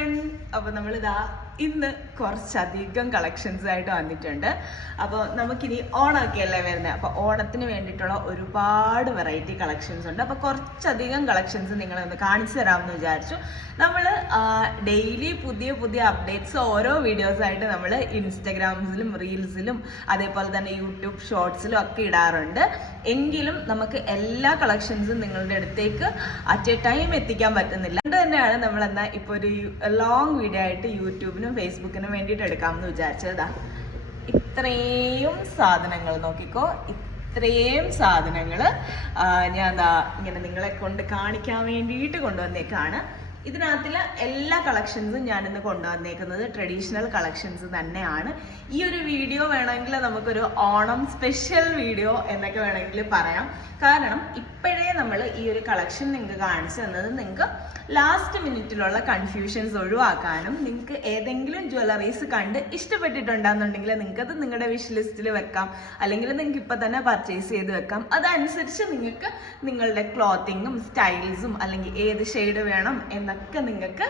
Everyone. അപ്പോൾ നമ്മളിതാ ഇന്ന് കുറച്ചധികം കളക്ഷൻസ് ആയിട്ട് വന്നിട്ടുണ്ട്. അപ്പോൾ നമുക്കിനി ഓണമൊക്കെ അല്ലേ വരുന്നത്. അപ്പോൾ ഓണത്തിന് വേണ്ടിയിട്ടുള്ള ഒരുപാട് വെറൈറ്റി കളക്ഷൻസ് ഉണ്ട്. അപ്പോൾ കുറച്ചധികം കളക്ഷൻസ് നിങ്ങളൊന്ന് കാണിച്ചു തരാമെന്ന് വിചാരിച്ചു. നമ്മൾ ഡെയിലി പുതിയ പുതിയ അപ്ഡേറ്റ്സ് ഓരോ വീഡിയോസായിട്ട് നമ്മൾ ഇൻസ്റ്റഗ്രാംസിലും റീൽസിലും അതേപോലെ തന്നെ യൂട്യൂബ് ഷോർട്സിലും ഒക്കെ ഇടാറുണ്ട്. എങ്കിലും നമുക്ക് എല്ലാ കളക്ഷൻസും നിങ്ങളുടെ അടുത്തേക്ക് അറ്റ് എ ടൈം എത്തിക്കാൻ പറ്റുന്നില്ല. അതുകൊണ്ട് തന്നെയാണ് നമ്മൾ എന്നാൽ ഇപ്പോൾ ഒരു ലോങ് വീഡിയോ ആയിട്ട് യൂട്യൂബിനും ഫേസ്ബുക്കിനും വേണ്ടിയിട്ട് എടുക്കാമെന്ന് വിചാരിച്ചതാ. ഇത്രയും സാധനങ്ങൾ നോക്കിക്കോ, ഇത്രയും സാധനങ്ങൾ ഞാൻ ഇങ്ങനെ നിങ്ങളെ കൊണ്ട് കാണിക്കാൻ വേണ്ടിയിട്ട് കൊണ്ടുവന്നേക്കാണ്. ഇതിനകത്തുള്ള എല്ലാ കളക്ഷൻസും ഞാനിന്ന് കൊണ്ടുവന്നേക്കുന്നത് ട്രഡീഷണൽ കളക്ഷൻസ് തന്നെയാണ്. ഈ ഒരു വീഡിയോ വേണമെങ്കിൽ നമുക്കൊരു ഓണം സ്പെഷ്യൽ വീഡിയോ എന്നൊക്കെ വേണമെങ്കിൽ പറയാം. കാരണം ഇപ്പോഴേ നമ്മൾ ഈ ഒരു കളക്ഷൻ നിങ്ങൾക്ക് കാണിച്ചു തന്നത് നിങ്ങൾക്ക് ലാസ്റ്റ് മിനിറ്റിലുള്ള കൺഫ്യൂഷൻസ് ഒഴിവാക്കാനും നിങ്ങൾക്ക് ഏതെങ്കിലും ജ്വല്ലറീസ് കണ്ട് ഇഷ്ടപ്പെട്ടിട്ടുണ്ടെന്നുണ്ടെങ്കിൽ നിങ്ങൾക്കത് നിങ്ങളുടെ വിഷ് ലിസ്റ്റിൽ വെക്കാം, അല്ലെങ്കിൽ നിങ്ങൾക്ക് ഇപ്പം തന്നെ പർച്ചേസ് ചെയ്ത് വെക്കാം. അതനുസരിച്ച് നിങ്ങൾക്ക് നിങ്ങളുടെ ക്ലോത്തിങ്ങും സ്റ്റൈൽസും അല്ലെങ്കിൽ ഏത് ഷെയ്ഡ് വേണം എന്നൊക്കെ നിങ്ങൾക്ക്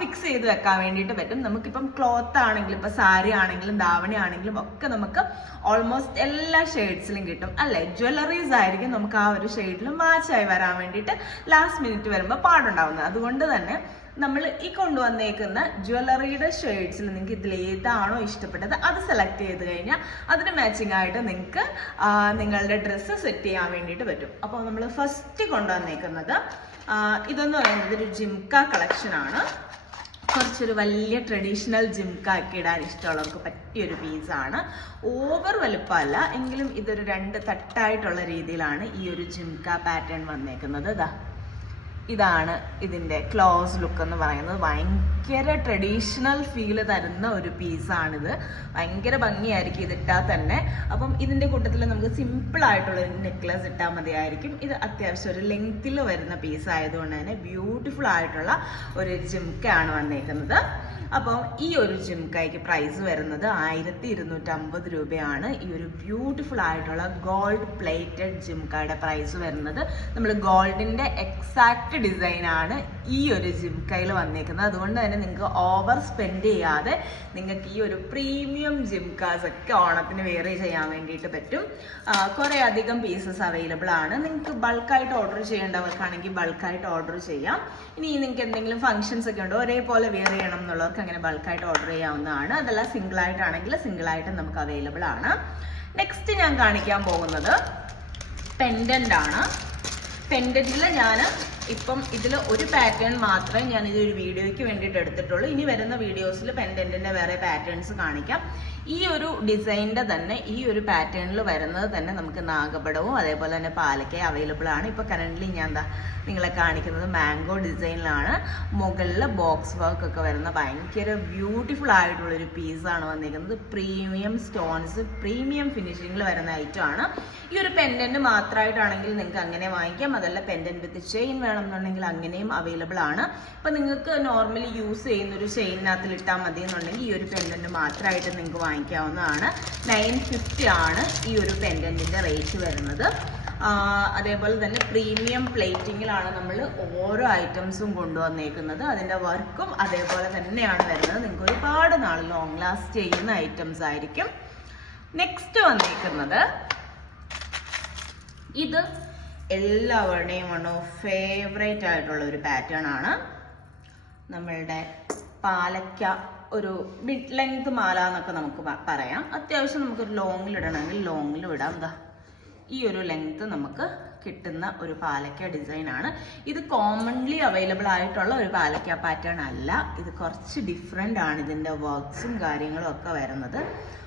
ഫിക്സ് ചെയ്ത് വെക്കാൻ വേണ്ടിയിട്ട് പറ്റും. നമുക്കിപ്പം ക്ലോത്ത് ആണെങ്കിലും ഇപ്പം സാരി ആണെങ്കിലും ധാവണി ആണെങ്കിലും ഒക്കെ നമുക്ക് ഓൾമോസ്റ്റ് എല്ലാ ഷെയ്ഡ്സിലും കിട്ടും അല്ലേ. ജ്വല്ലറീസ് ആയിരിക്കും നമുക്ക് ആ ഒരു ഷെയ്ഡിലും മാച്ചായി വരാൻ വേണ്ടിയിട്ട് ലാസ്റ്റ് മിനിറ്റ് വരുമ്പോൾ പാടുണ്ടാവുന്നത്. അതുകൊണ്ട് തന്നെ നമ്മൾ ഈ കൊണ്ടുവന്നേക്കുന്ന ജ്വല്ലറിയുടെ ഷെയ്ഡ്സിൽ നിങ്ങൾക്ക് ഇതിൽ ഏതാണോ ഇഷ്ടപ്പെട്ടത് അത് സെലക്ട് ചെയ്ത് കഴിഞ്ഞാൽ അതിന് മാച്ചിങ് ആയിട്ട് നിങ്ങൾക്ക് നിങ്ങളുടെ ഡ്രസ്സ് സെറ്റ് ചെയ്യാൻ വേണ്ടിയിട്ട് പറ്റും. അപ്പോൾ നമ്മൾ ഫസ്റ്റ് കൊണ്ടുവന്നേക്കുന്നത് ഇതെന്ന് പറയുന്നത് ഒരു ജിംക കളക്ഷനാണ്. കുറച്ചൊരു വലിയ ട്രഡീഷണൽ ജിംക ഒക്കെ ഇടാൻ ഇഷ്ടമുള്ളവർക്ക് പറ്റിയൊരു പീസാണ്. ഓവർ വലുപ്പമല്ല എങ്കിലും ഇതൊരു 2 തട്ടായിട്ടുള്ള രീതിയിലാണ് ഈ ഒരു ജിംക പാറ്റേൺ വന്നേക്കുന്നത്. ഇതാണ് ഇതിൻ്റെ ക്ലോസ് ലുക്ക് എന്ന് പറയുന്നത്. ഭയങ്കര ട്രഡീഷണൽ ഫീല് തരുന്ന ഒരു പീസാണിത്. ഭയങ്കര ഭംഗിയായിരിക്കും ഇതിട്ടാൽ തന്നെ. അപ്പം ഇതിൻ്റെ കൂട്ടത്തിൽ നമുക്ക് സിമ്പിളായിട്ടുള്ള ഒരു നെക്ലസ് ഇട്ടാൽ മതിയായിരിക്കും. ഇത് അത്യാവശ്യം ഒരു ലെങ്ത്തിൽ വരുന്ന പീസ് ആയതുകൊണ്ട് തന്നെ ബ്യൂട്ടിഫുൾ ആയിട്ടുള്ള ഒരു ജിംക്കയാണ് വന്നേക്കുന്നത്. അപ്പം ഈ ഒരു ജിംക്കയ്ക്ക് പ്രൈസ് വരുന്നത് 1250 രൂപയാണ്. ഈ ഒരു ബ്യൂട്ടിഫുൾ ആയിട്ടുള്ള ഗോൾഡ് പ്ലേറ്റഡ് ജിംക്കയുടെ പ്രൈസ് വരുന്നത്. നമ്മൾ ഗോൾഡിൻ്റെ എക്സാക്റ്റ് ഡിസൈനാണ് ഈ ഒരു ജിംക്കയിൽ വന്നേക്കുന്നത്. അതുകൊണ്ട് തന്നെ നിങ്ങൾക്ക് ഓവർ സ്പെൻഡ് ചെയ്യാതെ നിങ്ങൾക്ക് ഈ ഒരു പ്രീമിയം ജിംക്കാസ് ഒക്കെ ഓണത്തിന് വെയർ ചെയ്യാൻ വേണ്ടിയിട്ട് പറ്റും. കുറേ അധികം പീസസ് അവൈലബിൾ ആണ്. നിങ്ങൾക്ക് ബൾക്കായിട്ട് ഓർഡർ ചെയ്യേണ്ടവർക്കാണെങ്കിൽ ബൾക്കായിട്ട് ഓർഡർ ചെയ്യാം. ഇനി നിങ്ങൾക്ക് എന്തെങ്കിലും ഫംഗ്ഷൻസ് ഒക്കെ ഉണ്ടോ ഒരേപോലെ വെയർ ചെയ്യണം എന്നുള്ളവർക്ക് അങ്ങനെ ബൾക്കായിട്ട് ഓർഡർ ചെയ്യാവുന്നതാണ്. അതല്ല സിംഗിൾ ആയിട്ടാണെങ്കിൽ സിംഗിൾ ആയിട്ട് നമുക്ക് അവൈലബിൾ ആണ്. നെക്സ്റ്റ് ഞാൻ കാണിക്കാൻ പോകുന്നത് പെൻഡൻ്റ് ആണ്. പെൻഡന്റിൽ ഞാൻ ഇപ്പം ഇതിൽ ഒരു പാറ്റേൺ മാത്രമേ ഞാൻ ഇതൊരു വീഡിയോയ്ക്ക് വേണ്ടിയിട്ട് എടുത്തിട്ടുള്ളൂ. ഇനി വരുന്ന വീഡിയോസിൽ പെൻഡന്റിൻ്റെ വേറെ പാറ്റേൺസ് കാണിക്കാം. ഈ ഒരു ഡിസൈനിൻ്റെ തന്നെ ഈ ഒരു പാറ്റേണിൽ വരുന്നത് തന്നെ നമുക്ക് നാഗപടവും അതേപോലെ തന്നെ പാലക്കയും അവൈലബിൾ ആണ്. ഇപ്പോൾ കറൻ്റ്ലി ഞാൻ നിങ്ങളെ കാണിക്കുന്നത് മാംഗോ ഡിസൈനിലാണ്. മുകളിൽ ബോക്സ് വർക്ക് ഒക്കെ വരുന്ന ഭയങ്കര ബ്യൂട്ടിഫുൾ ആയിട്ടുള്ളൊരു പീസാണ് വന്നിരിക്കുന്നത്. പ്രീമിയം സ്റ്റോൺസ് പ്രീമിയം ഫിനിഷിങ്ങിൽ വരുന്ന ഐറ്റമാണ്. ഈ ഒരു പെൻഡന്റ് മാത്രമായിട്ടാണെങ്കിൽ നിങ്ങൾക്ക് അങ്ങനെ വാങ്ങിക്കാം. അതല്ല പെൻഡന്റ് വിത്ത് ചെയിൻ വേണമെന്നുണ്ടെങ്കിൽ അങ്ങനെയും അവൈലബിൾ ആണ്. ഇപ്പം നിങ്ങൾക്ക് നോർമലി യൂസ് ചെയ്യുന്ന ഒരു ചെയിനകത്തിൽ ഇട്ടാൽ മതി എന്നുണ്ടെങ്കിൽ ഈ ഒരു പെൻഡന്റ് മാത്രമായിട്ട് നിങ്ങൾക്ക് വാങ്ങിക്കാവുന്നതാണ്. 950 ആണ് ഈ ഒരു പെൻഡന്റിന്റെ റേറ്റ് വരുന്നത്. അതേപോലെ തന്നെ പ്രീമിയം പ്ലേറ്റിങ്ങിലാണ് നമ്മൾ ഓരോ ഐറ്റംസും കൊണ്ടുവന്നേക്കുന്നത്. അതിൻ്റെ വർക്കും അതേപോലെ തന്നെയാണ് വരുന്നത്. നിങ്ങൾക്ക് ഒരുപാട് നാൾ ലോങ് ലാസ്റ്റ് ചെയ്യുന്ന ഐറ്റംസ് ആയിരിക്കും. നെക്സ്റ്റ് വന്നേക്കുന്നത് ഇത് എല്ലാവരുടെയും വൺ ഓഫ് ഫേവറേറ്റ് ആയിട്ടുള്ള ഒരു പാറ്റേൺ ആണ്. നമ്മളുടെ പാലക്ക ഒരു മിഡ് ലെങ്ത് മാല എന്നൊക്കെ നമുക്ക് പറയാം. അത്യാവശ്യം നമുക്കൊരു ലോങ്ങിൽ ഇടണമെങ്കിൽ ലോങ്ങിലും ഇടാം. ഈ ഒരു ലെങ്ത് നമുക്ക് കിട്ടുന്ന ഒരു പാലക്ക ഡിസൈനാണ്. ഇത് കോമൺലി അവൈലബിൾ ആയിട്ടുള്ള ഒരു പാലക്ക പാറ്റേൺ അല്ല. ഇത് കുറച്ച് ഡിഫറെൻ്റ് ആണ്. ഇതിൻ്റെ വർക്ക്സും കാര്യങ്ങളും ഒക്കെ വരുന്നത്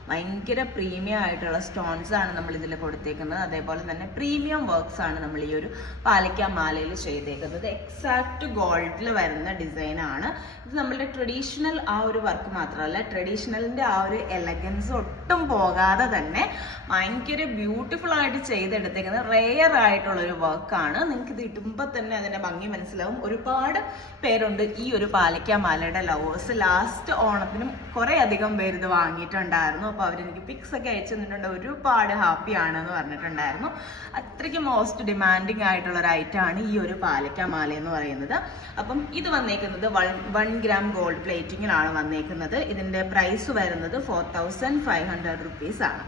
ഭയങ്കര പ്രീമിയം ആയിട്ടുള്ള സ്റ്റോൺസ് ആണ് നമ്മൾ ഇതിൽ കൊടുത്തേക്കുന്നത്. അതേപോലെ തന്നെ പ്രീമിയം വർക്ക്സ് ആണ് നമ്മൾ ഈ ഒരു പാലക്ക മാലയിൽ ചെയ്തേക്കുന്നത്. എക്സാക്റ്റ് ഗോൾഡിൽ വരുന്ന ഡിസൈനാണ് ഇത്. നമ്മളുടെ ട്രഡീഷണൽ ആ ഒരു വർക്ക് മാത്രമല്ല, ട്രഡീഷണലിൻ്റെ ആ ഒരു എലഗൻസ് ഒട്ടും പോകാതെ തന്നെ ഭയങ്കര ബ്യൂട്ടിഫുൾ ആയിട്ട് ചെയ്തെടുത്തേക്കുന്നത് റെയർ ആയിട്ടുള്ളൊരു വർക്കാണ്. നിങ്ങൾക്ക് ഇത് ഇടുമ്പോൾ തന്നെ അതിൻ്റെ ഭംഗി മനസ്സിലാവും. ഒരുപാട് പേരുണ്ട് ഈ ഒരു പാലക്ക മാലയുടെ ലവേഴ്സ്. ലാസ്റ്റ് ഓണത്തിനും കുറേ അധികം പേര് ഇത് വാങ്ങിയിട്ടുണ്ടായിരുന്നു. അപ്പോൾ അവരെനിക്ക് പിക്സ് ഒക്കെ അയച്ചു തന്നിട്ടുണ്ട്. ഒരുപാട് ഹാപ്പിയാണെന്ന് പറഞ്ഞിട്ടുണ്ടായിരുന്നു. അത്രയ്ക്ക് മോസ്റ്റ് ഡിമാൻഡിങ് ആയിട്ടുള്ള ഒരു ഐറ്റം ആണ് ഈ ഒരു പാലക്ക മാല എന്ന് പറയുന്നത്. അപ്പം ഇത് വന്നേക്കുന്നത് 1 gram ഗോൾഡ് പ്ലേറ്റിങ്ങിലാണ് വന്നേക്കുന്നത്. ഇതിന്റെ പ്രൈസ് വരുന്നത് 4500 rupees ആണ്.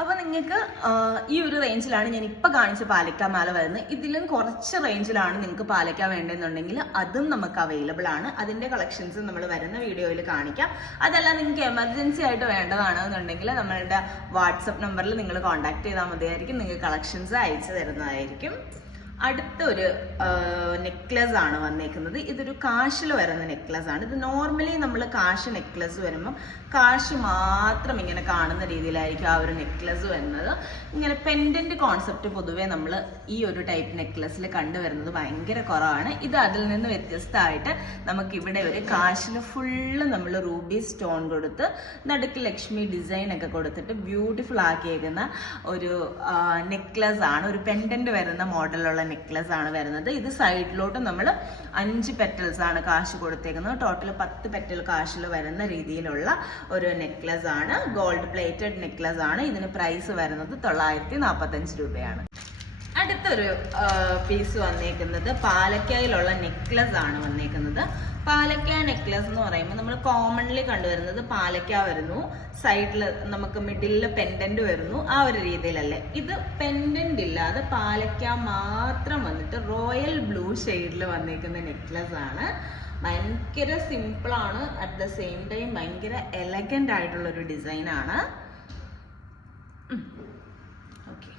അപ്പോൾ നിങ്ങൾക്ക് ഈ ഒരു റേഞ്ചിലാണ് ഞാൻ ഇപ്പോൾ കാണിച്ച പാലക്ക മാല വരുന്നത്. ഇതിലും കുറച്ച് റേഞ്ചിലാണ് നിങ്ങൾക്ക് പാലക്ക വേണ്ടതെന്നുണ്ടെങ്കിൽ അതും നമുക്ക് അവൈലബിൾ ആണ്. അതിൻ്റെ കളക്ഷൻസ് നമ്മൾ വരുന്ന വീഡിയോയിൽ കാണിക്കാം. അതല്ല നിങ്ങൾക്ക് എമർജൻസി ആയിട്ട് വേണ്ടതാണെന്നുണ്ടെങ്കിൽ നമ്മളുടെ വാട്സപ്പ് നമ്പറിൽ നിങ്ങൾ കോൺടാക്ട് ചെയ്താൽ മതിയായിരിക്കും. നിങ്ങൾക്ക് കളക്ഷൻസ് അയച്ചു തരുന്നതായിരിക്കും. അടുത്തൊരു നെക്ലസ് ആണ് വന്നേക്കുന്നത്. ഇതൊരു കാശിൽ വരുന്ന നെക്ലസ് ആണ്. ഇത് നോർമലി നമ്മൾ കാശ് നെക്ലസ് വരുമ്പം കാശ് മാത്രം ഇങ്ങനെ കാണുന്ന രീതിയിലായിരിക്കും ആ ഒരു നെക്ലസ് വരുന്നത്. ഇങ്ങനെ പെൻഡന്റ് കോൺസെപ്റ്റ് പൊതുവേ നമ്മൾ ഈ ഒരു ടൈപ്പ് നെക്ലസിൽ കണ്ടുവരുന്നത് ഭയങ്കര കുറവാണ്. ഇത് അതിൽ നിന്ന് വ്യത്യസ്തമായിട്ട് നമുക്കിവിടെ ഒരു കാശിൽ ഫുള്ള് നമ്മൾ റൂബി സ്റ്റോൺ കൊടുത്ത് നടുക്ക് ലക്ഷ്മി ഡിസൈൻ ഒക്കെ കൊടുത്തിട്ട് ബ്യൂട്ടിഫുൾ ആക്കിയേക്കുന്ന ഒരു നെക്ലസ് ആണ്. ഒരു പെൻഡന്റ് വരുന്ന മോഡലുള്ള നെക്ലസ് ആണ് വരുന്നത്. ഇത് സൈഡിലോട്ട് നമ്മൾ 5 പെറ്റൽസ് ആണ് കാശ് കൊടുത്തേക്കുന്നത്. ടോട്ടൽ 10 പെറ്റൽ കാശിൽ വരുന്ന രീതിയിലുള്ള ഒരു നെക്ലസ് ആണ്. ഗോൾഡ് പ്ലേറ്റഡ് നെക്ലസ് ആണ്. ഇതിന് പ്രൈസ് വരുന്നത് 945 രൂപയാണ്. അടുത്തൊരു പീസ് വന്നേക്കുന്നത് പാലക്കയിലുള്ള നെക്ലസ് ആണ് വന്നേക്കുന്നത്. പാലക്ക നെക്ലസ് എന്ന് പറയുമ്പോൾ നമ്മൾ കോമൺലി കണ്ടുവരുന്നത് പാലക്ക വരുന്നു, സൈഡിൽ നമുക്ക് മിഡിലിൽ പെൻഡന്റ് വരുന്നു, ആ ഒരു രീതിയിലല്ലേ. ഇത് പെൻഡന്റ് ഇല്ലാതെ പാലക്ക മാത്രം വന്നിട്ട് റോയൽ ബ്ലൂ ഷെയ്ഡിൽ വന്നേക്കുന്ന നെക്ലസ് ആണ്. ഭയങ്കര സിമ്പിൾ ആണ്, അറ്റ് ദ സെയിം ടൈം ഭയങ്കര എലഗന്റ് ആയിട്ടുള്ള ഒരു ഡിസൈൻ ആണ്. ഓക്കെ,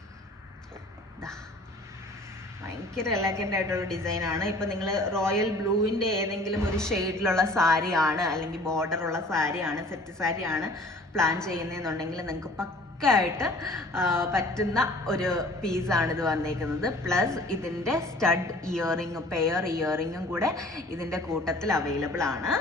ഭയങ്കര എലഗന്റ് ആയിട്ടുള്ള ഡിസൈൻ ആണ്. ഇപ്പൊ നിങ്ങൾ റോയൽ ബ്ലൂവിന്റെ ഏതെങ്കിലും ഒരു ഷെയ്ഡിലുള്ള സാരിയാണ് അല്ലെങ്കിൽ ബോർഡർ ഉള്ള സാരിയാണ്, സെറ്റ് സാരിയാണ് പ്ലാൻ ചെയ്യുന്നതെന്നുണ്ടെങ്കിൽ നിങ്ങൾക്ക് പക്കായിട്ട് പറ്റുന്ന ഒരു പീസാണ് ഇത് വന്നേക്കുന്നത്. പ്ലസ് ഇതിന്റെ സ്റ്റഡ് ഇയറിംഗും പെയർ ഇയറിംഗും കൂടെ ഇതിന്റെ കൂട്ടത്തിൽ അവൈലബിൾ ആണ്.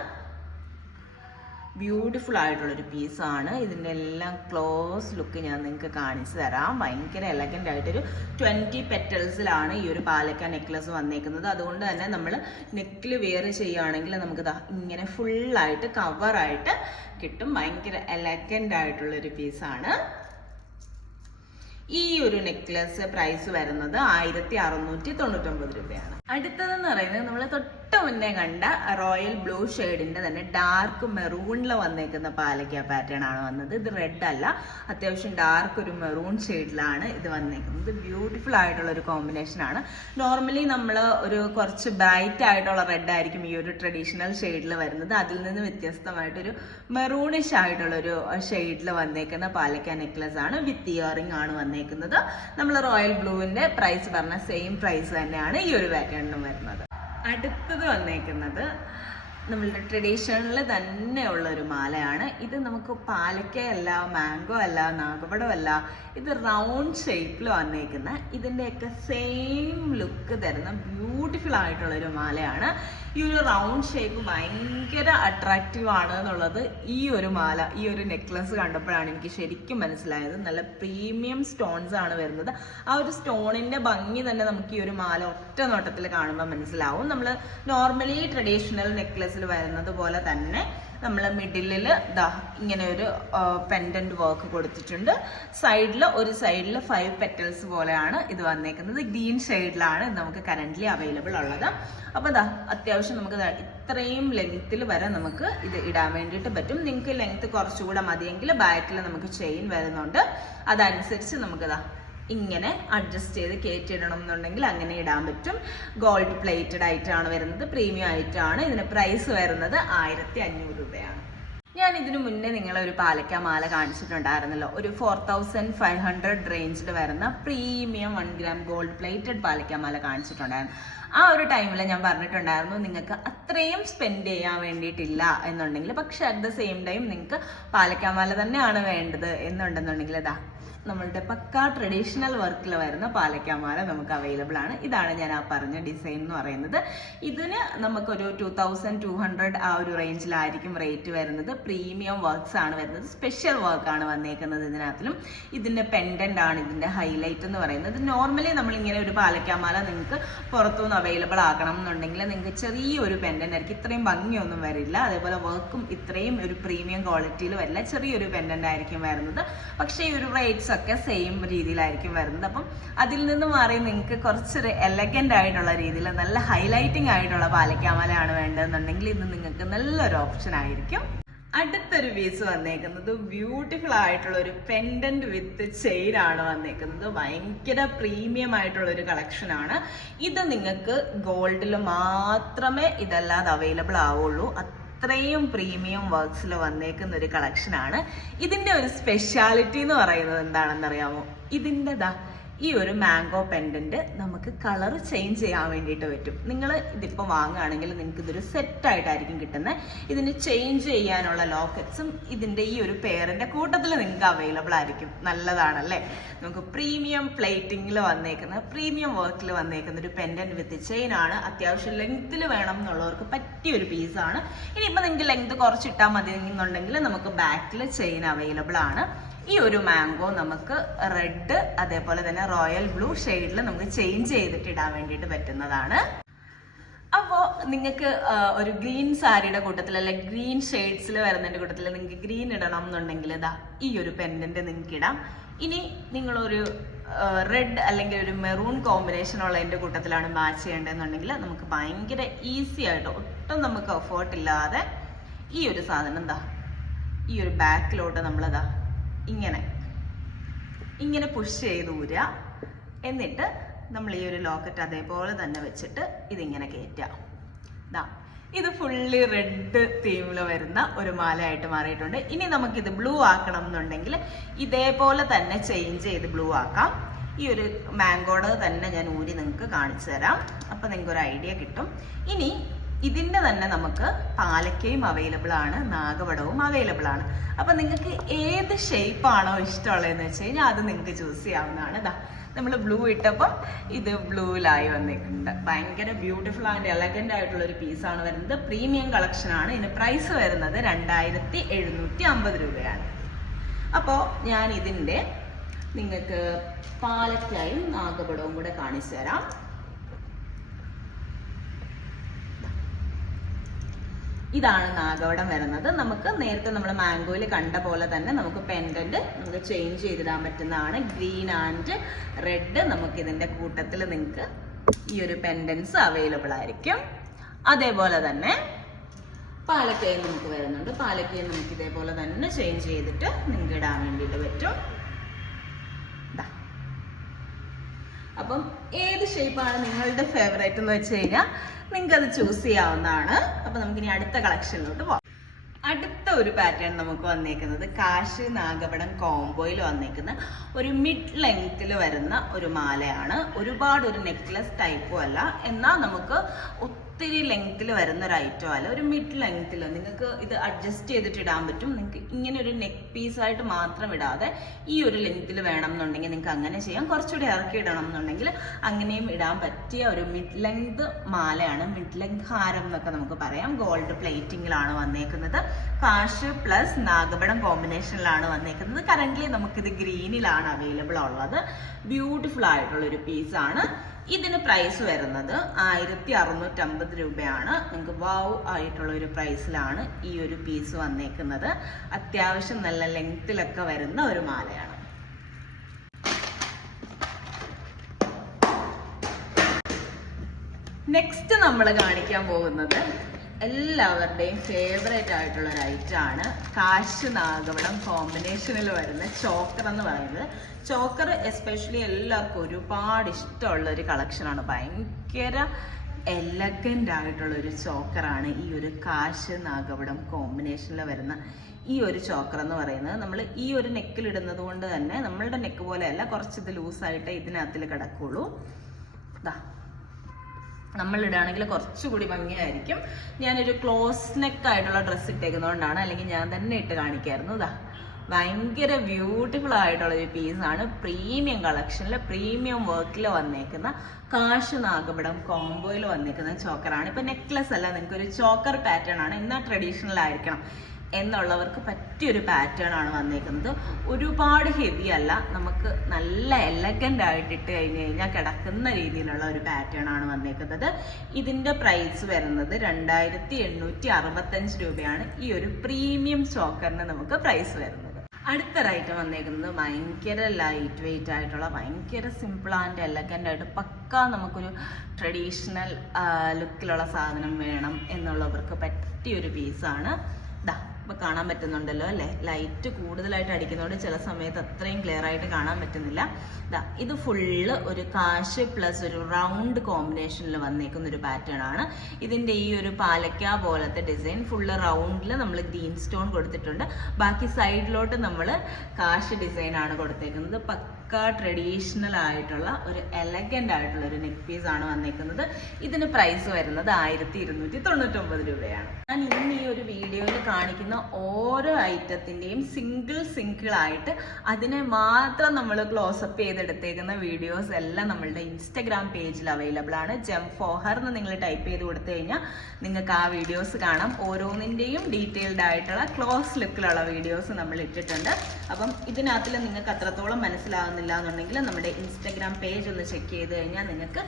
ബ്യൂട്ടിഫുൾ ആയിട്ടുള്ളൊരു പീസാണ്. ഇതിൻ്റെ എല്ലാം ക്ലോസ് ലുക്ക് ഞാൻ നിങ്ങൾക്ക് കാണിച്ചു തരാം. ഭയങ്കര എലഗൻ്റ് ആയിട്ടൊരു 20 പെറ്റൽസിലാണ് ഈ ഒരു പാലക്ക നെക്ലസ് വന്നേക്കുന്നത്. അതുകൊണ്ട് തന്നെ നമ്മൾ നെക്കിൽ വെയർ ചെയ്യുകയാണെങ്കിൽ നമുക്ക് ഇങ്ങനെ ഫുള്ളായിട്ട് കവറായിട്ട് കിട്ടും. ഭയങ്കര എലഗൻ്റ് ആയിട്ടുള്ളൊരു പീസാണ്. ഈ ഒരു നെക്ലസ് പ്രൈസ് വരുന്നത് 1699 രൂപയാണ്. അടുത്തതെന്ന് പറയുന്നത് നമ്മൾ തൊട്ട് മുന്നേ കണ്ട റോയൽ ബ്ലൂ ഷെയ്ഡിന്റെ തന്നെ ഡാർക്ക് മെറൂണിൽ വന്നേക്കുന്ന പാലക്ക പാറ്റേൺ ആണ് വന്നത്. ഇത് റെഡ് അല്ല, അത്യാവശ്യം ഡാർക്ക് ഒരു മെറൂൺ ഷെയ്ഡിലാണ് ഇത് വന്നേക്കുന്നത്. ബ്യൂട്ടിഫുൾ ആയിട്ടുള്ള ഒരു കോമ്പിനേഷൻ ആണ്. നോർമലി നമ്മൾ ഒരു കുറച്ച് ബ്രൈറ്റ് ആയിട്ടുള്ള റെഡ് ആയിരിക്കും ഈ ഒരു ട്രഡീഷണൽ ഷെയ്ഡിൽ വരുന്നത്. അതിൽ നിന്ന് വ്യത്യസ്തമായിട്ടൊരു മെറൂണിഷ് ആയിട്ടുള്ളൊരു ഷെയ്ഡിൽ വന്നേക്കുന്ന പാലക്ക നെക്ലസ് ആണ്. വിത്ത് ഇയറിംഗ് ആണ് വന്നേക്കുന്നത്. നമ്മൾ റോയൽ ബ്ലൂവിന്റെ പ്രൈസ് പറഞ്ഞ സെയിം പ്രൈസ് തന്നെയാണ് ഈ ഒരു പാറ്റേണിനും വരുന്നത്. അടുത്തത് വന്നേക്കുന്നത് നമ്മളുടെ ട്രഡീഷണൽ തന്നെയുള്ള ഒരു മാലയാണ്. ഇത് നമുക്ക് പാലക്കയല്ല, മാംഗോ അല്ല, നാഗപടമല്ല, ഇത് റൗണ്ട് ഷേപ്പിൽ വന്നേക്കുന്ന ഇതിൻ്റെയൊക്കെ സെയിം ലുക്ക് തരുന്ന ബ്യൂട്ടിഫുൾ ആയിട്ടുള്ളൊരു മാലയാണ്. ഈ ഒരു റൗണ്ട് ഷേപ്പ് ഭയങ്കര അട്രാക്റ്റീവ് ആണ് എന്നുള്ളത് ഈ ഒരു മാല, ഈ ഒരു നെക്ലസ് കണ്ടപ്പോഴാണ് എനിക്ക് ശരിക്കും മനസ്സിലായത്. നല്ല പ്രീമിയം സ്റ്റോൺസ് ആണ് വരുന്നത്. ആ ഒരു സ്റ്റോണിന്റെ ഭംഗി തന്നെ നമുക്ക് ഈ ഒരു മാല ഒറ്റ നോട്ടത്തിൽ കാണുമ്പോൾ മനസ്സിലാവും. നമ്മൾ നോർമലി ട്രഡീഷണൽ നെക്ലസിൽ വരുന്നത് പോലെ തന്നെ നമ്മൾ മിഡിലിൽ ഇങ്ങനെ ഒരു പെൻഡന്റ് വർക്ക് കൊടുത്തിട്ടുണ്ട്. ഒരു സൈഡിൽ 5 പെറ്റൽസ് പോലെയാണ് ഇത് വന്നേക്കുന്നത്. ഗ്രീൻ ഷെയ്ഡിലാണ് നമുക്ക് കറന്റ്ലി അവൈലബിൾ ഉള്ളത്. അപ്പോൾ അത്യാവശ്യം നമുക്ക് ഇത്രയും ലെങ്ത്തിൽ വരെ നമുക്ക് ഇത് ഇടാൻ വേണ്ടിയിട്ട് പറ്റും. നിങ്ങൾക്ക് ലെങ്ത് കുറച്ചുകൂടെ മതിയെങ്കിൽ ബാക്കിൽ നമുക്ക് ചെയിൻ വരുന്നുണ്ട്. അതനുസരിച്ച് നമുക്ക് ഇങ്ങനെ അഡ്ജസ്റ്റ് ചെയ്ത് കയറ്റിയിടണം എന്നുണ്ടെങ്കിൽ അങ്ങനെ ഇടാൻ പറ്റും. ഗോൾഡ് പ്ലേറ്റഡ് ആയിട്ടാണ് വരുന്നത്, പ്രീമിയം ആയിട്ടാണ്. ഇതിന് പ്രൈസ് വരുന്നത് 1500 രൂപയാണ്. ഞാൻ ഇതിനു മുന്നേ നിങ്ങളെ ഒരു പാലക്ക മാല കാണിച്ചിട്ടുണ്ടായിരുന്നല്ലോ, ഒരു 4500 റേഞ്ചിൽ വരുന്ന പ്രീമിയം 1 gram ഗോൾഡ് പ്ലേറ്റഡ് പാലക്ക മാല കാണിച്ചിട്ടുണ്ടായിരുന്നു. ആ ഒരു ടൈമിൽ ഞാൻ പറഞ്ഞിട്ടുണ്ടായിരുന്നു നിങ്ങൾക്ക് അത്രയും സ്പെൻഡ് ചെയ്യാൻ വേണ്ടിയിട്ടില്ല എന്നുണ്ടെങ്കിൽ, പക്ഷെ അറ്റ് ദ സെയിം ടൈം നിങ്ങൾക്ക് പാലക്ക മാല തന്നെയാണ് വേണ്ടത് എന്നുണ്ടെന്നുണ്ടെങ്കിൽ നമ്മളുടെ പക്കാ ട്രഡീഷണൽ വർക്കിൽ വരുന്ന പാലക്കാമാല നമുക്ക് അവൈലബിൾ ആണ്. ഇതാണ് ഞാൻ ആ പറഞ്ഞ ഡിസൈൻ എന്ന് പറയുന്നത്. ഇതിന് നമുക്കൊരു 2200 ആ ഒരു റേഞ്ചിലായിരിക്കും റേറ്റ് വരുന്നത്. പ്രീമിയം വർക്ക്സ് ആണ് വരുന്നത്, സ്പെഷ്യൽ വർക്കാണ് വന്നേക്കുന്നത്. ഇതിനകത്തിലും ഇതിന്റെ പെൻഡന്റ് ആണ് ഇതിന്റെ ഹൈലൈറ്റ് എന്ന് പറയുന്നത്. നോർമലി നമ്മളിങ്ങനെ ഒരു പാലക്കാമാല നിങ്ങൾക്ക് പുറത്തുനിന്ന് അവൈലബിൾ ആക്കണം എന്നുണ്ടെങ്കിൽ നിങ്ങൾക്ക് ചെറിയൊരു പെൻഡന്റ് ആയിരിക്കും, ഇത്രയും ഭംഗിയൊന്നും വരില്ല. അതേപോലെ വർക്കും ഇത്രയും ഒരു പ്രീമിയം ക്വാളിറ്റിയിൽ വരില്ല, ചെറിയൊരു പെൻഡന്റ് ആയിരിക്കും വരുന്നത്. പക്ഷേ ഈ ഒരു റേറ്റ്സ് ഒക്കെ സെയിം രീതിയിലായിരിക്കും വരുന്നത്. അപ്പം അതിൽ നിന്ന് മാറി നിങ്ങൾക്ക് കുറച്ചൊരു എലഗന്റ് ആയിട്ടുള്ള രീതിയിൽ നല്ല ഹൈലൈറ്റിംഗ് ആയിട്ടുള്ള പാലക്കാമലയാണ് വേണ്ടതെന്നുണ്ടെങ്കിൽ ഇത് നിങ്ങൾക്ക് നല്ലൊരു ഓപ്ഷൻ ആയിരിക്കും. അടുത്തൊരു പീസ് വന്നേക്കുന്നത് ബ്യൂട്ടിഫുൾ ആയിട്ടുള്ള ഒരു പെൻഡന്റ് വിത്ത് ചെയിൻ ആണ് വന്നേക്കുന്നത്. ഭയങ്കര പ്രീമിയം ആയിട്ടുള്ള ഒരു കളക്ഷൻ ആണ് ഇത്. നിങ്ങൾക്ക് ഗോൾഡിൽ മാത്രമേ ഇതല്ലാതെ അവൈലബിൾ ആവുള്ളൂ. അത്രയും പ്രീമിയം വർക്ക്സിൽ വന്നേക്കുന്ന ഒരു കളക്ഷൻ ആണ്. ഇതിന്റെ ഒരു സ്പെഷ്യാലിറ്റി എന്ന് പറയുന്നത് എന്താണെന്ന് അറിയാമോ? ഇതിൻ്റെതാ ഈ ഒരു മാംഗോ പെൻഡന്റ് നമുക്ക് കളർ ചേഞ്ച് ചെയ്യാൻ വേണ്ടിയിട്ട് പറ്റും. നിങ്ങൾ ഇതിപ്പോൾ വാങ്ങുകയാണെങ്കിൽ നിങ്ങൾക്ക് ഇതൊരു സെറ്റായിട്ടായിരിക്കും കിട്ടുന്നത്. ഇതിന് ചേഞ്ച് ചെയ്യാനുള്ള ലോക്കറ്റ്സും ഇതിൻ്റെ ഈ ഒരു പെയറിന്റെ കൂട്ടത്തിൽ നിങ്ങൾക്ക് അവൈലബിൾ ആയിരിക്കും. നല്ലതാണല്ലേ? നമുക്ക് പ്രീമിയം പ്ലേറ്റിംഗിൽ വന്നേക്കുന്ന പ്രീമിയം വർക്കിൽ വന്നേക്കുന്ന ഒരു പെൻഡന്റ് വിത്ത് ചെയിൻ ആണ്. അത്യാവശ്യം ലെങ്ത്തിൽ വേണം എന്നുള്ളവർക്ക് പറ്റിയ ഒരു പീസാണ്. ഇനിയിപ്പോൾ നിങ്ങൾക്ക് ലെങ്ത് കുറച്ചിട്ടാൽ മതി എന്നുണ്ടെങ്കിൽ നമുക്ക് ബാക്കിൽ ചെയിൻ അവൈലബിൾ ആണ്. ഈ ഒരു മാംഗോ നമുക്ക് റെഡ് അതേപോലെ തന്നെ റോയൽ ബ്ലൂ ഷെയ്ഡിൽ നമുക്ക് ചേഞ്ച് ചെയ്തിട്ട് ഇടാൻ വേണ്ടിയിട്ട് പറ്റുന്നതാണ്. അപ്പോൾ നിങ്ങൾക്ക് ഒരു ഗ്രീൻ സാരിയുടെ കൂട്ടത്തിൽ അല്ലെ ഗ്രീൻ ഷെയ്ഡ്സിൽ വരുന്നതിൻ്റെ കൂട്ടത്തിൽ നിങ്ങൾക്ക് ഗ്രീൻ ഇടണം എന്നുണ്ടെങ്കിൽ ഇതാ ഈ ഒരു പെൻഡന്റ് നിങ്ങൾക്ക് ഇടാം. ഇനി നിങ്ങളൊരു റെഡ് അല്ലെങ്കിൽ ഒരു മെറൂൺ കോമ്പിനേഷൻ ഉള്ളതിൻ്റെ കൂട്ടത്തിലാണ് മാച്ച് ചെയ്യേണ്ടതെന്നുണ്ടെങ്കിൽ നമുക്ക് ഭയങ്കര ഈസി ആയിട്ട് ഒട്ടും നമുക്ക് എഫേർട്ട് ഇല്ലാതെ ഈ ഒരു സാധനം എന്താ ഈ ഒരു ബാക്കിലോട്ട് നമ്മളിതാ ഇങ്ങനെ പുഷ് ചെയ്ത് ഊരുക. എന്നിട്ട് നമ്മൾ ഈ ഒരു ലോക്കറ്റ് അതേപോലെ തന്നെ വെച്ചിട്ട് ഇതിങ്ങനെ കയറ്റാം. ഇത് ഫുള്ളി റെഡ് തീമിൽ വരുന്ന ഒരു മാലയായിട്ട് മാറിയിട്ടുണ്ട്. ഇനി നമുക്കിത് ബ്ലൂ ആക്കണം എന്നുണ്ടെങ്കിൽ ഇതേപോലെ തന്നെ ചേഞ്ച് ചെയ്ത് ബ്ലൂ ആക്കാം. ഈ ഒരു മാംഗോയുടെ തന്നെ ഞാൻ ഊരി നിങ്ങൾക്ക് കാണിച്ചു തരാം. അപ്പം നിങ്ങൾക്ക് ഒരു ഐഡിയ കിട്ടും. ഇനി ഇതിൻ്റെ തന്നെ നമുക്ക് പാലക്കയും അവൈലബിൾ ആണ്, നാഗപടവും അവൈലബിൾ ആണ്. അപ്പം നിങ്ങൾക്ക് ഏത് ഷേപ്പാണോ ഇഷ്ടമുള്ളതെന്ന് വെച്ച് കഴിഞ്ഞാൽ അത് നിങ്ങൾക്ക് ചൂസ് ചെയ്യാവുന്നതാണ്. ഇതാ നമ്മൾ ബ്ലൂ ഇട്ടപ്പം ഇത് ബ്ലൂവിലായി വന്നിട്ടുണ്ട്. ഭയങ്കര ബ്യൂട്ടിഫുൾ ആൻഡ് എലഗൻ്റ് ആയിട്ടുള്ള ഒരു പീസാണ് വരുന്നത്. പ്രീമിയം കളക്ഷൻ ആണ്. ഇതിന് പ്രൈസ് വരുന്നത് 2750 രൂപയാണ്. അപ്പോൾ ഞാൻ ഇതിൻ്റെ നിങ്ങൾക്ക് പാലക്കായും നാഗപടവും കൂടെ കാണിച്ചു തരാം. ഇതാണ് നാഗവടം വരുന്നത്. നമുക്ക് നേരത്തെ നമ്മൾ മാംഗോയിൽ കണ്ട പോലെ തന്നെ നമുക്ക് പെൻഡന്റ് നമുക്ക് ചേഞ്ച് ചെയ്തിടാൻ പറ്റുന്നതാണ്. ഗ്രീൻ ആൻഡ് റെഡ് നമുക്ക് ഇതിന്റെ കൂട്ടത്തിൽ നിങ്ങൾക്ക് ഈ ഒരു പെൻഡൻസ് അവൈലബിൾ ആയിരിക്കും. അതേപോലെ തന്നെ പാലക്കയും നമുക്ക് വരുന്നുണ്ട്. പാലക്കയും നമുക്ക് ഇതേപോലെ തന്നെ ചേഞ്ച് ചെയ്തിട്ട് നിങ്ങൾക്ക് ഇടാൻ വേണ്ടിയിട്ട് പറ്റും. അപ്പം ഏത് ഷേപ്പാണ് നിങ്ങളുടെ ഫേവറേറ്റ് എന്ന് വെച്ച് കഴിഞ്ഞാൽ നിങ്ങൾക്ക് അത് ചൂസ് ചെയ്യാവുന്നതാണ്. അപ്പൊ നമുക്കിനി അടുത്ത കളക്ഷനിലോട്ട് പോകാം. അടുത്ത ഒരു പാറ്റേൺ നമുക്ക് വന്നേക്കുന്നത് കാശ് നാഗപടം കോംബോയിൽ വന്നേക്കുന്ന ഒരു മിഡ് ലെങ്ത്തിൽ വരുന്ന ഒരു മാലയാണ്. ഒരുപാട് ഒരു നെക്ലസ് ടൈപ്പും അല്ല, എന്നാൽ നമുക്ക് ഒത്തിരി ലെങ്ത്തിൽ വരുന്ന ഒരു ഐറ്റം അല്ല. ഒരു മിഡ് ലെങ്ത്തിൽ നിങ്ങൾക്ക് ഇത് അഡ്ജസ്റ്റ് ചെയ്തിട്ട് ഇടാൻ പറ്റും. നിങ്ങൾക്ക് ഇങ്ങനെ ഒരു നെക്ക് പീസായിട്ട് മാത്രം ഇടാതെ ഈ ഒരു ലെങ്ത്തിൽ വേണം എന്നുണ്ടെങ്കിൽ നിങ്ങൾക്ക് അങ്ങനെ ചെയ്യാം. കുറച്ചുകൂടി ഇറക്കി ഇടണം എന്നുണ്ടെങ്കിൽ അങ്ങനെയും ഇടാൻ പറ്റിയ ഒരു മിഡ് ലെങ്ത് മാലയാണ്. മിഡ് ലെങ്ത് ഹാരം എന്നൊക്കെ നമുക്ക് പറയാം. ഗോൾഡ് പ്ലേറ്റിംഗിലാണ് വന്നേക്കുന്നത്. കാശ് പ്ലസ് നാഗപടം കോമ്പിനേഷനിലാണ് വന്നേക്കുന്നത്. കറന്റ് നമുക്കിത് ഗ്രീനിലാണ് അവൈലബിൾ ഉള്ളത്. ബ്യൂട്ടിഫുൾ ആയിട്ടുള്ള ഒരു പീസാണ്. ഇതിന് പ്രൈസ് വരുന്നത് 1650 രൂപയാണ്. നിങ്ങൾക്ക് വാവ് ആയിട്ടുള്ള ഒരു പ്രൈസിലാണ് ഈ ഒരു പീസ് വന്നേക്കുന്നത്. അത്യാവശ്യം നല്ല ലെങ്ത്തിലൊക്കെ വരുന്ന ഒരു മാലയാണ്. നെക്സ്റ്റ് നമ്മൾ കാണിക്കാൻ പോകുന്നത് എല്ലാവരുടെയും ഫേവറേറ്റ് ആയിട്ടുള്ള ഒരു ഐറ്റം ആണ്. കാശ് നാഗപടം കോമ്പിനേഷനിൽ വരുന്ന ചോക്കർ എന്ന് പറയുന്നത്. ചോക്കർ എസ്പെഷ്യലി എല്ലാവർക്കും ഒരുപാട് ഇഷ്ടമുള്ള ഒരു കളക്ഷനാണ്. ഭയങ്കര എലഗൻ്റ് ആയിട്ടുള്ള ഒരു ചോക്കറാണ് ഈ ഒരു കാശ് നാഗപടം കോമ്പിനേഷനിൽ വരുന്ന ഈ ഒരു ചോക്കർ എന്ന് പറയുന്നത്. നമ്മൾ ഈ ഒരു നെക്കിൽ ഇടുന്നത് കൊണ്ട് തന്നെ നമ്മളുടെ നെക്ക് പോലെയല്ല, കുറച്ചിത് ലൂസായിട്ട് ഇതിനകത്തിൽ കിടക്കുള്ളൂ. ഇതാ നമ്മൾ ഇടുകയാണെങ്കിൽ കുറച്ചുകൂടി ഭംഗിയായിരിക്കും. ഞാനൊരു ക്ലോസ് നെക്ക് ആയിട്ടുള്ള ഡ്രസ്സ് ഇട്ടേക്കുന്നതുകൊണ്ടാണ്, അല്ലെങ്കിൽ ഞാൻ തന്നെ ഇട്ട് കാണിക്കായിരുന്നു. ഇതാ ഭയങ്കര ബ്യൂട്ടിഫുൾ ആയിട്ടുള്ള ഒരു പീസാണ്. പ്രീമിയം കളക്ഷനിൽ പ്രീമിയം വർക്കിൽ വന്നേക്കുന്ന കാശ് നാഗപടം കോംബോയിൽ വന്നേക്കുന്ന ചോക്കറാണ്. ഇപ്പൊ നെക്ലസ് അല്ല, നിങ്ങൾക്ക് ഒരു ചോക്കർ പാറ്റേൺ ആണ്, എന്നാൽ ട്രഡീഷണൽ ആയിരിക്കണം എന്നുള്ളവർക്ക് പറ്റിയൊരു പാറ്റേൺ ആണ് വന്നേക്കുന്നത്. ഒരുപാട് ഹെവി അല്ല, നമുക്ക് നല്ല എലഗന്റ് ആയിട്ട് ഇട്ട് കഴിഞ്ഞ് കഴിഞ്ഞാൽ കിടക്കുന്ന രീതിയിലുള്ള ഒരു പാറ്റേൺ ആണ് വന്നേക്കുന്നത്. ഇതിന്റെ പ്രൈസ് വരുന്നത് 2865 രൂപയാണ് ഈ ഒരു പ്രീമിയം ചോക്കറിന് നമുക്ക് പ്രൈസ് വരുന്നത്. അടുത്ത ഐറ്റം വന്നേക്കുന്നത് ഭയങ്കര ലൈറ്റ് വെയിറ്റ് ആയിട്ടുള്ള, ഭയങ്കര സിമ്പിൾ ആൻഡ് എലഗന്റ് ആയിട്ട് പക്കാ നമുക്കൊരു ട്രഡീഷണൽ ലുക്കിലുള്ള സാധനം വേണം എന്നുള്ളവർക്ക് പറ്റിയൊരു പീസാണ്. ദാ ഇപ്പൊ കാണാൻ പറ്റുന്നുണ്ടല്ലോ അല്ലേ, ലൈറ്റ് കൂടുതലായിട്ട് അടിക്കുന്നതുകൊണ്ട് ചില സമയത്ത് അത്രയും ക്ലിയർ ആയിട്ട് കാണാൻ പറ്റുന്നില്ല. ദാ ഇത് ഫുള്ള് ഒരു കാശ് പ്ലസ് ഒരു റൗണ്ട് കോമ്പിനേഷനിൽ വന്നേക്കുന്ന ഒരു പാറ്റേൺ ആണ്. ഇതിന്റെ ഈ ഒരു പാലക്ക പോലത്തെ ഡിസൈൻ ഫുള്ള് റൗണ്ടിൽ നമ്മൾ ഗ്രീൻ സ്റ്റോൺ കൊടുത്തിട്ടുണ്ട്. ബാക്കി സൈഡിലോട്ട് നമ്മൾ കാശ് ഡിസൈൻ ആണ് കൊടുത്തേക്കുന്നത്. ട്രഡീഷണൽ ആയിട്ടുള്ള ഒരു എലഗന്റ് ആയിട്ടുള്ള ഒരു നെക്ക് പീസ് ആണ് വന്നേക്കുന്നത്. ഇതിന് പ്രൈസ് വരുന്നത് 1299 രൂപയാണ്. ഞാൻ ഇന്ന് ഈ ഒരു വീഡിയോയിൽ കാണിക്കുന്ന ഓരോ ഐറ്റത്തിന്റെയും സിംഗിൾ ആയിട്ട് അതിനെ മാത്രം നമ്മൾ ക്ലോസപ്പ് ചെയ്തെടുത്തേക്കുന്ന വീഡിയോസ് എല്ലാം നമ്മളുടെ ഇൻസ്റ്റഗ്രാം പേജിൽ അവൈലബിൾ ആണ്. ജെം ഫോഹർ എന്ന് നിങ്ങൾ ടൈപ്പ് ചെയ്ത് കൊടുത്തു കഴിഞ്ഞാൽ നിങ്ങൾക്ക് ആ വീഡിയോസ് കാണാം. ഓരോന്നിന്റെയും ഡീറ്റെയിൽഡ് ആയിട്ടുള്ള ക്ലോസ് ലുക്കിലുള്ള വീഡിയോസ് നമ്മൾ ഇട്ടിട്ടുണ്ട്. അപ്പം ഇതിനകത്തിൽ നിങ്ങൾക്ക് അത്രത്തോളം മനസ്സിലാകുന്നില്ല എന്നുണ്ടെങ്കിൽ നമ്മുടെ ഇൻസ്റ്റഗ്രാം പേജ് ഒന്ന് ചെക്ക് ചെയ്ത് കഴിഞ്ഞാൽ നിങ്ങൾക്ക്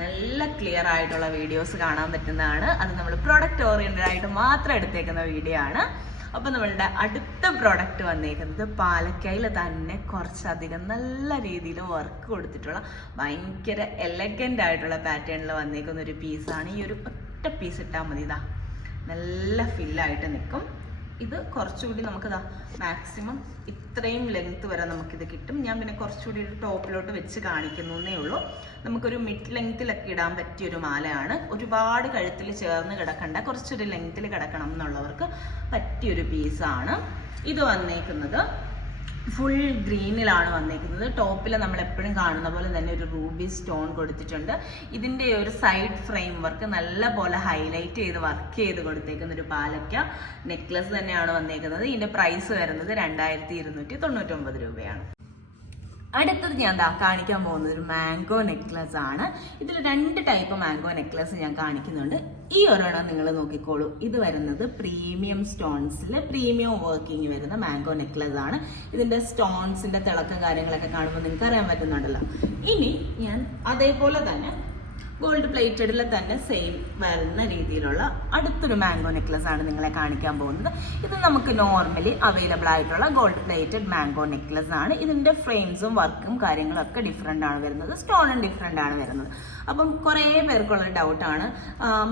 നല്ല ക്ലിയർ ആയിട്ടുള്ള വീഡിയോസ് കാണാൻ പറ്റുന്നതാണ്. അത് നമ്മൾ പ്രൊഡക്റ്റ് ഓറിയന്റഡ് ആയിട്ട് മാത്രം എടുത്തേക്കുന്ന വീഡിയോ ആണ്. അപ്പൊ നമ്മളുടെ അടുത്ത പ്രൊഡക്റ്റ് വന്നേക്കുന്നത് പാലക്കയിൽ തന്നെ കുറച്ചധികം നല്ല രീതിയിൽ വർക്ക് കൊടുത്തിട്ടുള്ള ഭയങ്കര എലഗന്റ് ആയിട്ടുള്ള പാറ്റേണിൽ വന്നേക്കുന്ന ഒരു പീസാണ്. ഈ ഒരു ഒറ്റ പീസ് ഇട്ടാൽ മതി, ഇതാ നല്ല ഫില്ലായിട്ട് നിൽക്കും. ഇത് കുറച്ചുകൂടി നമുക്കിതാ മാക്സിമം ഇത്രയും ലെങ്ത് വരെ നമുക്കിത് കിട്ടും. ഞാൻ പിന്നെ കുറച്ചുകൂടി ഒരു ടോപ്പിലോട്ട് വെച്ച് കാണിക്കുന്നേ ഉള്ളൂ. നമുക്കൊരു മിഡ് ലെങ്ത്തിലൊക്കെ ഇടാൻ പറ്റിയൊരു മാലയാണ്. ഒരുപാട് കഴുത്തിൽ ചേർന്ന് കിടക്കണ്ട, കുറച്ചൊരു ലെങ്ത്തിൽ കിടക്കണം എന്നുള്ളവർക്ക് പറ്റിയൊരു പീസാണ്. ഇത് വന്നേക്കുന്നത് ഫുൾ ഗ്രീനിലാണ് വന്നേക്കുന്നത്. ടോപ്പിൽ നമ്മൾ എപ്പോഴും കാണുന്ന പോലെ തന്നെ ഒരു റൂബി സ്റ്റോൺ കൊടുത്തിട്ടുണ്ട്. ഇതിന്റെ ഒരു സൈഡ് ഫ്രെയിം വർക്ക് നല്ല പോലെ ഹൈലൈറ്റ് ചെയ്ത് വർക്ക് ചെയ്ത് കൊടുത്തേക്കുന്ന ഒരു പാലക്ക നെക്ലസ് തന്നെയാണ് വന്നേക്കുന്നത്. ഇതിന്റെ പ്രൈസ് വരുന്നത് 2299 രൂപയാണ്. അടുത്തത് ഞാൻ കാണിക്കാൻ പോകുന്നത് ഒരു മാംഗോ നെക്ലസ് ആണ്. ഇതിൽ 2 ടൈപ്പ് മാംഗോ നെക്ലസ് ഞാൻ കാണിക്കുന്നുണ്ട്. ഈ ഒരെണ്ണം നിങ്ങൾ നോക്കിക്കോളൂ. ഇത് വരുന്നത് പ്രീമിയം സ്റ്റോൺസിൽ പ്രീമിയം വർക്കിംഗ് വരുന്ന മാംഗോ നെക്ലസ് ആണ്. ഇതിന്റെ സ്റ്റോൺസിന്റെ തിളക്കം കാര്യങ്ങളൊക്കെ കാണുമ്പോൾ നിങ്ങൾക്ക് അറിയാൻ പറ്റുന്നുണ്ടല്ലോ. ഇനി ഞാൻ അതേപോലെ തന്നെ ഗോൾഡ് പ്ലേറ്റഡിൽ തന്നെ സെയിം വരുന്ന രീതിയിലുള്ള അടുത്തൊരു മാംഗോ നെക്ലസ് ആണ് നിങ്ങളെ കാണിക്കാൻ പോകുന്നത്. ഇത് നമുക്ക് നോർമലി അവൈലബിൾ ആയിട്ടുള്ള ഗോൾഡ് പ്ലേറ്റഡ് മാംഗോ നെക്ലസ് ആണ്. ഇതിന്റെ ഫ്രെയിംസും വർക്കും കാര്യങ്ങളും ഒക്കെ ഡിഫറെന്റ് ആണ് വരുന്നത്, സ്റ്റോണും ഡിഫറെന്റ് ആണ് വരുന്നത്. അപ്പം കുറേ പേർക്കുള്ളൊരു ഡൗട്ടാണ്,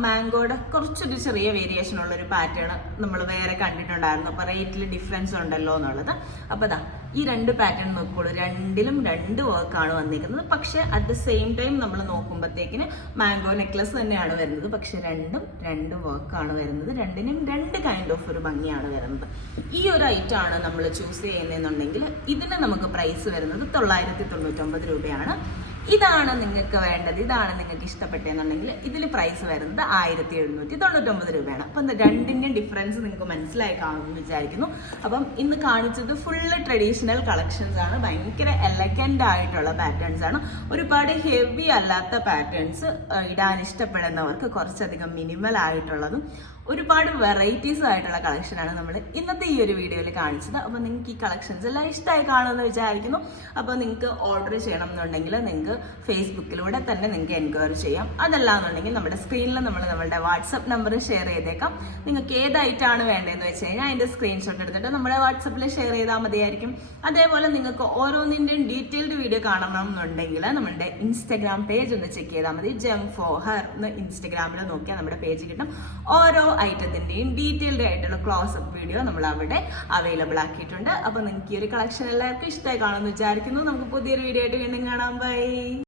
മാംഗോയുടെ കുറച്ചൊരു ചെറിയ വേരിയേഷൻ ഉള്ളൊരു പാറ്റേൺ നമ്മൾ വേറെ കണ്ടിട്ടുണ്ടായിരുന്നു, അപ്പോൾ റേറ്റിൽ ഡിഫറൻസ് ഉണ്ടല്ലോ എന്നുള്ളത്. അപ്പോൾ ഇതാ ഈ 2 പാറ്റേൺ നോക്കിക്കോളൂ, രണ്ടിലും 2 വർക്കാണ് വന്നിരിക്കുന്നത്. പക്ഷെ അറ്റ് ദ സെയിം ടൈം നമ്മൾ നോക്കുമ്പോഴത്തേക്കിന് മാംഗോ നെക്ലസ് തന്നെയാണ് വരുന്നത്, പക്ഷെ രണ്ടും 2 വർക്കാണ് വരുന്നത്. രണ്ടിനും 2 കൈൻഡ് ഓഫ് ഒരു ഭംഗിയാണ് വരുന്നത്. ഈ ഒരു ഐറ്റം ആണ് നമ്മൾ ചൂസ് ചെയ്യുന്നതെന്നുണ്ടെങ്കിൽ ഇതിന് നമുക്ക് പ്രൈസ് വരുന്നത് 999 രൂപയാണ്. ഇതാണ് നിങ്ങൾക്ക് വേണ്ടത്, ഇതാണ് നിങ്ങൾക്ക് ഇഷ്ടപ്പെട്ടെന്നുണ്ടെങ്കിൽ ഇതിൽ പ്രൈസ് വരുന്നത് 1799 രൂപയാണ്. അപ്പം രണ്ടിൻ്റെയും ഡിഫറൻസ് നിങ്ങൾക്ക് മനസ്സിലായി കാണുമെന്ന് വിചാരിക്കുന്നു. അപ്പം ഇന്ന് കാണിച്ചത് ഫുള്ള് ട്രഡീഷണൽ കളക്ഷൻസ് ആണ്. ഭയങ്കര എലഗന്റ് ആയിട്ടുള്ള പാറ്റേൺസ് ആണ്. ഒരുപാട് ഹെവി അല്ലാത്ത പാറ്റേൺസ് ഇടാൻ ഇഷ്ടപ്പെടുന്നവർക്ക് കുറച്ചധികം മിനിമൽ ആയിട്ടുള്ളതും ഒരുപാട് വെറൈറ്റീസ് ആയിട്ടുള്ള കളക്ഷനാണ് നമ്മൾ ഇന്നത്തെ ഈ ഒരു വീഡിയോയിൽ കാണിച്ചത്. അപ്പോൾ നിങ്ങൾക്ക് ഈ കളക്ഷൻസ് എല്ലാം ഇഷ്ടമായി കാണുമെന്ന് വിചാരിക്കുന്നു. അപ്പോൾ നിങ്ങൾക്ക് ഓർഡർ ചെയ്യണം എന്നുണ്ടെങ്കിൽ നിങ്ങൾക്ക് ഫേസ്ബുക്കിലൂടെ തന്നെ നിങ്ങൾക്ക് എൻക്വയറി ചെയ്യാം. അതല്ലാന്നുണ്ടെങ്കിൽ നമ്മുടെ സ്ക്രീനിൽ നമ്മളുടെ വാട്സപ്പ് നമ്പർ ഷെയർ ചെയ്തേക്കാം. നിങ്ങൾക്ക് ഏത് ഐറ്റമാണ് വേണ്ടതെന്ന് വെച്ച് കഴിഞ്ഞാൽ അതിൻ്റെ സ്ക്രീൻഷോട്ട് എടുത്തിട്ട് നമ്മുടെ വാട്സപ്പിൽ ഷെയർ ചെയ്താൽ മതിയായിരിക്കും. അതേപോലെ നിങ്ങൾക്ക് ഓരോന്നിൻ്റെയും ഡീറ്റെയിൽഡ് വീഡിയോ കാണണം എന്നുണ്ടെങ്കിൽ നമ്മുടെ ഇൻസ്റ്റഗ്രാം പേജ് ഒന്ന് ചെക്ക് ചെയ്താൽ മതി. ജെം ഫോഹർ എന്ന് ഇൻസ്റ്റഗ്രാമിൽ നോക്കിയാൽ നമ്മുടെ പേജ് കിട്ടും. ഓരോ ഐറ്റത്തിന്റെയും ഡീറ്റെയിൽഡ് ആയിട്ടുള്ള ക്ലോസപ്പ് വീഡിയോ നമ്മൾ അവിടെ അവൈലബിൾ ആക്കിയിട്ടുണ്ട്. അപ്പൊ നിങ്ങൾക്ക് ഈ ഒരു കളക്ഷൻ എല്ലാവർക്കും ഇഷ്ടമായി കാണുമെന്ന് വിചാരിക്കുന്നു. നമുക്ക് പുതിയൊരു വീഡിയോ ആയിട്ട് വീണ്ടും കാണാം. ബൈ.